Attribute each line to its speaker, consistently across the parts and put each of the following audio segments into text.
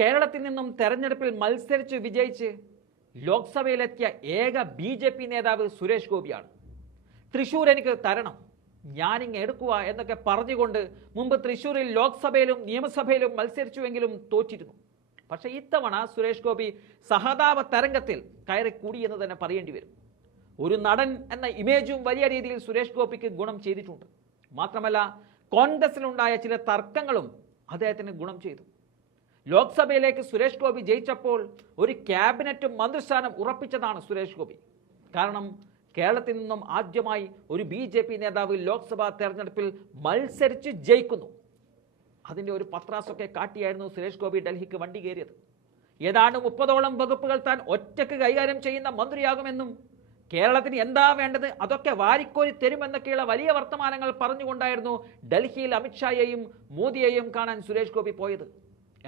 Speaker 1: കേരളത്തിൽ നിന്നും തെരഞ്ഞെടുപ്പിൽ മത്സരിച്ച് വിജയിച്ച് ലോക്സഭയിലെത്തിയ ഏക ബി ജെ പി നേതാവ് സുരേഷ് ഗോപിയാണ്. തൃശ്ശൂർ എനിക്ക് തരണം. ഞാനിങ് എടുക്കുക എന്നൊക്കെ പറഞ്ഞുകൊണ്ട് മുമ്പ് തൃശ്ശൂരിൽ ലോക്സഭയിലും നിയമസഭയിലും മത്സരിച്ചുവെങ്കിലും തോറ്റിരുന്നു. പക്ഷേ ഇത്തവണ സുരേഷ് ഗോപി സഹതാപ തരംഗത്തിൽ കയറി കൂടി എന്ന് തന്നെ പറയേണ്ടി വരും. ഒരു നടൻ എന്ന ഇമേജും വലിയ രീതിയിൽ സുരേഷ് ഗോപിക്ക് ഗുണം ചെയ്തിട്ടുണ്ട്. മാത്രമല്ല കോൺഗ്രസിലുണ്ടായ ചില തർക്കങ്ങളും അദ്ദേഹത്തിന് ഗുണം ചെയ്തു. ലോക്സഭയിലേക്ക് സുരേഷ് ഗോപി ജയിച്ചപ്പോൾ ഒരു ക്യാബിനറ്റ് മന്ത്രിസ്ഥാനം ഉറപ്പിച്ചതാണ് സുരേഷ് ഗോപി. കാരണം കേരളത്തിൽ നിന്നും ആദ്യമായി ഒരു ബി ജെ പി നേതാവ് ലോക്സഭാ തെരഞ്ഞെടുപ്പിൽ മത്സരിച്ച് ജയിക്കുന്നു. അതിന്റെ ഒരു പത്രാസൊക്കെ കാട്ടിയായിരുന്നു സുരേഷ് ഗോപി ഡൽഹിക്ക് വണ്ടി കയറിയത്. ഏതാണ്ട് മുപ്പതോളം വകുപ്പുകൾ താൻ ഒറ്റയ്ക്ക് കൈകാര്യം ചെയ്യുന്ന മന്ത്രിയാകുമെന്നും കേരളത്തിന് എന്താ വേണ്ടത് അതൊക്കെ വാരിക്കോരി തരുമെന്നൊക്കെയുള്ള വലിയ വർത്തമാനങ്ങൾ പറഞ്ഞുകൊണ്ടായിരുന്നു ഡൽഹിയിൽ അമിത്ഷായെയും മോദിയെയും കാണാൻ സുരേഷ് ഗോപി പോയത്.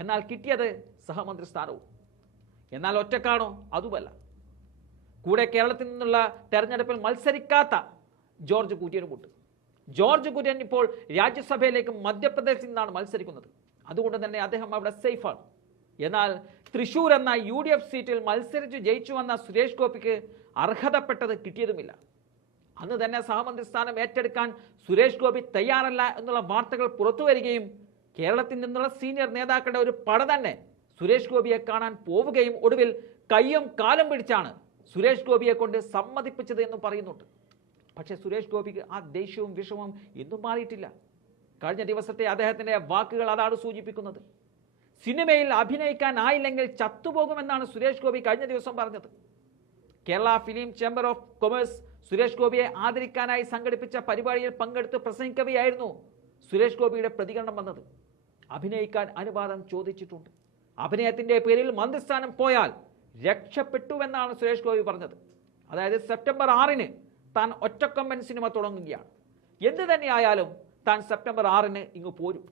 Speaker 1: എന്നാൽ കിട്ടിയത് സഹമന്ത്രി സ്ഥാനവും എന്നാൽ ഒറ്റക്കാണോ? അതുമല്ല. കൂടെ കേരളത്തിൽ നിന്നുള്ള തെരഞ്ഞെടുപ്പിൽ മത്സരിക്കാത്ത ജോർജ് കുര്യനുമുണ്ട് ജോർജ് കുര്യൻ ഇപ്പോൾ രാജ്യസഭയിലേക്ക് മധ്യപ്രദേശിൽ നിന്നാണ് മത്സരിക്കുന്നത്. അതുകൊണ്ട് തന്നെ അദ്ദേഹം അവിടെ സേഫാണ് എന്നാൽ തൃശൂർ എന്ന യു ഡി എഫ് സീറ്റിൽ മത്സരിച്ച് ജയിച്ചു വന്ന സുരേഷ് ഗോപിക്ക് അർഹതപ്പെട്ടത് കിട്ടിയതുമില്ല. അന്ന് തന്നെ സഹമന്ത്രി സ്ഥാനം ഏറ്റെടുക്കാൻ സുരേഷ് ഗോപി തയ്യാറല്ല എന്നുള്ള വാർത്തകൾ പുറത്തു വരികയും കേരളത്തിൽ നിന്നുള്ള സീനിയർ നേതാക്കളുടെ ഒരു പട തന്നെ സുരേഷ് ഗോപിയെ കാണാൻ പോവുകയും ഒടുവിൽ കയ്യും കാലും പിടിച്ചാണ് സുരേഷ് ഗോപിയെ കൊണ്ട് സമ്മതിപ്പിച്ചത് എന്ന് പറയുന്നുണ്ട്. പക്ഷേ സുരേഷ് ഗോപിക്ക് ആ ദേഷ്യവും വിഷമവും ഇന്നും മാറിയിട്ടില്ല. കഴിഞ്ഞ ദിവസത്തെ അദ്ദേഹത്തിന്റെ വാക്കുകൾ അതാണ് സൂചിപ്പിക്കുന്നത്. സിനിമയിൽ അഭിനയിക്കാനായില്ലെങ്കിൽ ചത്തുപോകുമെന്നാണ് സുരേഷ് ഗോപി കഴിഞ്ഞ ദിവസം പറഞ്ഞത്. Kerala film chamber of commerce Suresh ഗോപിയെ ആദരിക്കാനായി സംഘടിപ്പിച്ച പരിപാടിയിൽ പങ്കെടുത്ത് പ്രസംഗിക്കവെയായിരുന്നു സുരേഷ് ഗോപിയുടെ പ്രതികരണം വന്നത്. അഭിനയിക്കാൻ അനുവാദം ചോദിച്ചിട്ടുണ്ട്. അഭിനയത്തിന്റെ പേരിൽ മന്ത്രിസ്ഥാനം പോയാൽ രക്ഷപ്പെട്ടുവെന്നാണ് സുരേഷ് ഗോപി പറഞ്ഞത്. അതായത് സെപ്റ്റംബർ ആറിന് താൻ ഒറ്റക്കൊമ്പൻ സിനിമ തുടങ്ങുകയാണ്. എന്ത് തന്നെയായാലും താൻ സെപ്റ്റംബർ ആറിന് ഇങ്ങ് പോരും.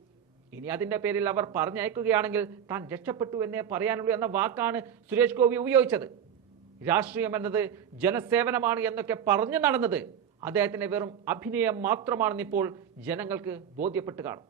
Speaker 1: ഇനി അതിന്റെ പേരിൽ അവർ പറഞ്ഞയക്കുകയാണെങ്കിൽ താൻ രക്ഷപ്പെട്ടു എന്നേ പറയാനുള്ളൂ എന്ന വാക്കാണ് സുരേഷ് ഗോപി ഉപയോഗിച്ചത്. രാഷ്ട്രീയം എന്നത് ജനസേവനമാണ് എന്നൊക്കെ പറഞ്ഞു നടന്നത് അദ്ദേഹത്തിന് വെറും അഭിനയം മാത്രമാണെന്നിപ്പോൾ ജനങ്ങൾക്ക് ബോധ്യപ്പെട്ട് കാണും.